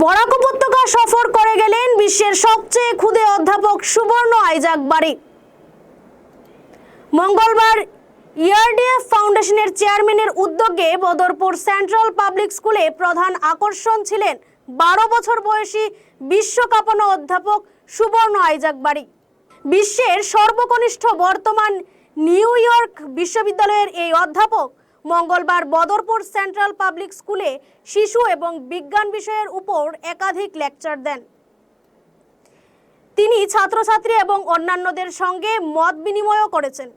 বরাক উপত্যকা সফর করে গেলেন বিশ্বের সবচেয়ে ক্ষুদে অধ্যাপক সুবর্ণ আইজাকবাড়ি। মঙ্গলবার ইআরডিএফ ফাউন্ডেশনের চেয়ারম্যানের উদ্যোগে বদরপুর সেন্ট্রাল পাবলিক স্কুলে প্রধান আকর্ষণ ছিলেন 12 বছর বয়সী বিশ্বকাপানো অধ্যাপক সুবর্ণ আইজাকবাড়ি। বিশ্বের সর্বকনিষ্ঠ বর্তমান নিউ ইয়র্ক বিশ্ববিদ্যালয়ের এই অধ্যাপক মঙ্গলবার বদরপুর সেন্ট্রাল পাবলিক স্কুলে শিশু এবং বিজ্ঞান বিষয়ের উপর একাধিক লেকচার দেন। তিনি ছাত্রছাত্রী এবং অন্যান্যদের সঙ্গে মত বিনিময় করেছেন।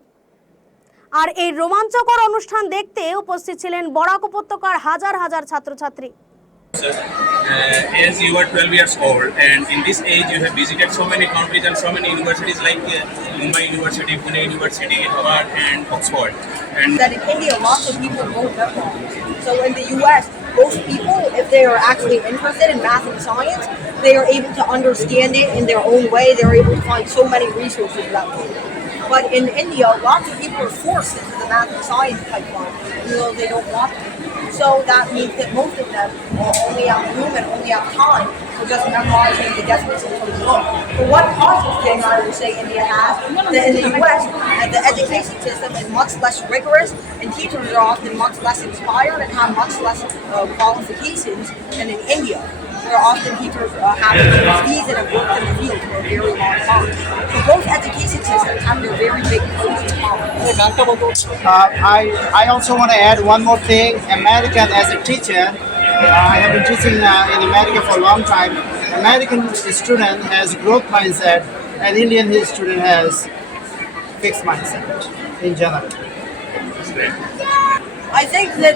আর এই রোমাঞ্চকর অনুষ্ঠান দেখতে উপস্থিত ছিলেন বরাক উপত্যকার হাজার হাজার ছাত্রছাত্রী। As you are 12 years old, and in this age you have visited so many countries and so many universities like Mumbai University, Pune University, Harvard and Oxford. And that in India, lots of people don't memorize. So in the US, most people, if they are actually interested in math and science, they are able to understand it in their own way. They're able to find so many resources about it. But in India, lots of people are forced into the math and science pipeline, even though they don't want to. So that means that most of them only have room and only have time for just memorizing the definition from the book. But one positive thing I would say India has, that in the US, the education system is much less rigorous and teachers are often much less inspired and have much less qualifications than in India, where often teachers have PhDs and have worked in the field for a very long time. So both education systems have their very big pros and cons. I also want to add one more thing. American as a teacher, I have been teaching in America for a long time. American student has growth mindset and Indian student has fixed mindset in general. I think that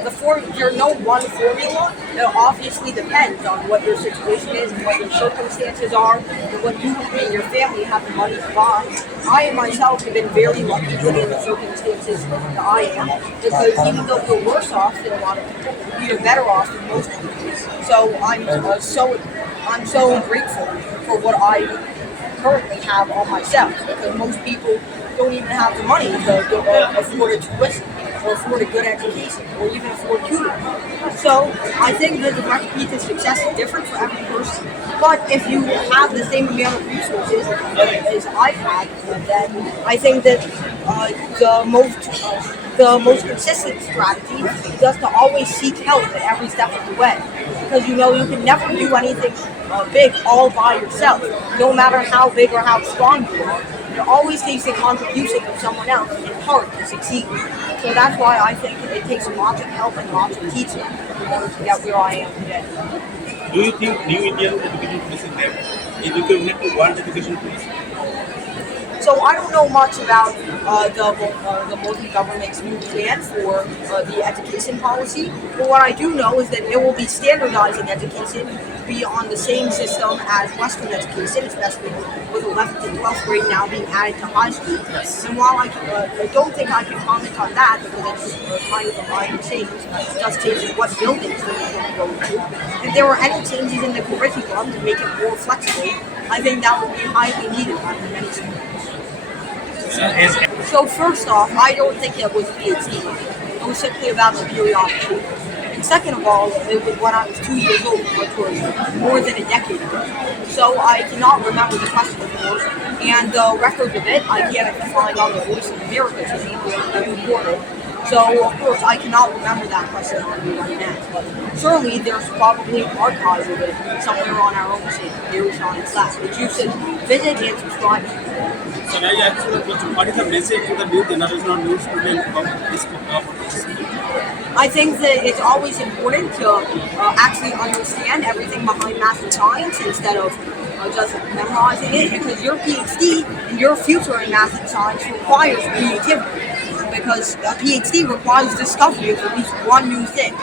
there's no one formula. It obviously depends on what your situation is and what your circumstances are and what you and your family have the money to buy. I myself have been very lucky to be in the circumstances that I am, because even though you're worse off than a lot of people, you're better off than most people. So I'm so grateful for what I currently have on myself, because most people don't even have the money to afford a tuition or afford a good education, or even afford tutoring. So I think that the recipe to success is different for every person. But if you have the same amount of resources as I've had, then I think that the most consistent strategy is just to always seek help at every step of the way. Because you can never do anything big all by yourself, no matter how big or how strong you are. It always takes the contribution of someone else in part to succeed. So that's why I think it takes lots of help and lots of teaching in order to get where I am today. Do you think new Indian education policy is there? Education to world education policy? So I don't know much about the multi-government's new plan for the education policy, but what I do know is that it will be standardizing education to be on the same system as Western education, especially with 11th and 12th grade now being added to high school. Yes. And while I don't think I can comment on that because it's kind of a minor change, just changing what buildings that we're going to go to. If there were any changes in the curriculum to make it more flexible, I think that would be highly needed by many students. So first off, I don't think it was PhD. It was simply about the periodic table. And second of all, it was when I was 2 years old, which was more than a decade ago. So I cannot remember the question, of course, and the record of it I can't find on the Voice of America to see where the reporter. So of course I cannot remember that question on you right now. But surely there's probably an archive of it somewhere on our own site, Dairy Science Class, which you should visit and subscribe to. So now you actually what is the message to the new generation or new student of this book? I think that it's always important to actually understand everything behind math and science instead of just memorizing it, because your PhD and your future in math and science requires creativity, because a PhD requires discovery of at least one new thing.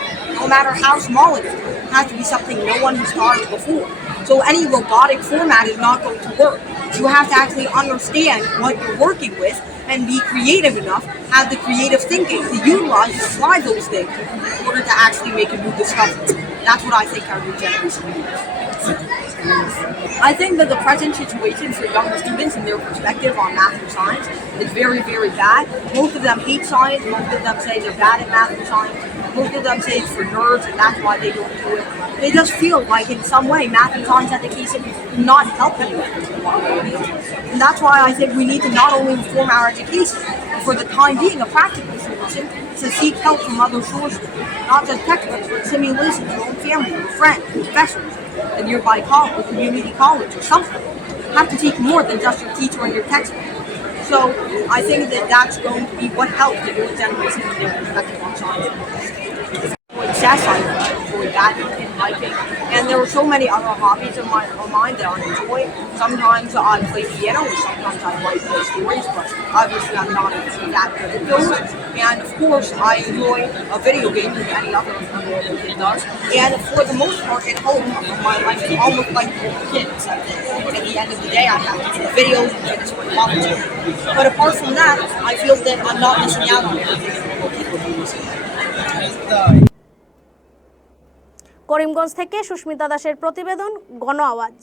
No matter how small it is, it has to be something no one has thought of before. So any robotic format is not going to work. You have to actually understand what you're working with and be creative enough, have the creative thinking to utilize and apply those things in order to actually make a new discovery. That's what I think our new generation needs. I think that the present situation for younger students and their perspective on math and science is very, very bad. Most of them hate science, most of them say they're bad at math and science, most of them say it's for nerds and that's why they don't do it. They just feel like in some way math and science education is not helping you. And that's why I think we need to not only reform our education, but for the time being a practical solution to seek help from other sources, not just textbooks, but simulations, your own family, your friends, professors, a nearby college, community college or something. You have to teach more than just your teacher and your textbook. So I think that that's going to be what helps the new generation in their perspective on science. Chess, I enjoy that and hiking, and there are so many other hobbies of mine that I enjoy. Sometimes I play piano, or sometimes I like play stories, but obviously I'm not that good at those. And of course, I enjoy video games as any other kid does. And for the most part, at home, my life is almost like a kid. Except at the end of the day, I have to do videos and finish my college. But apart from that, I feel that I'm not missing out on anything. Karimganj থেকে সুস্মিতা দাসের প্রতিবেদন, গণ আওয়াজ।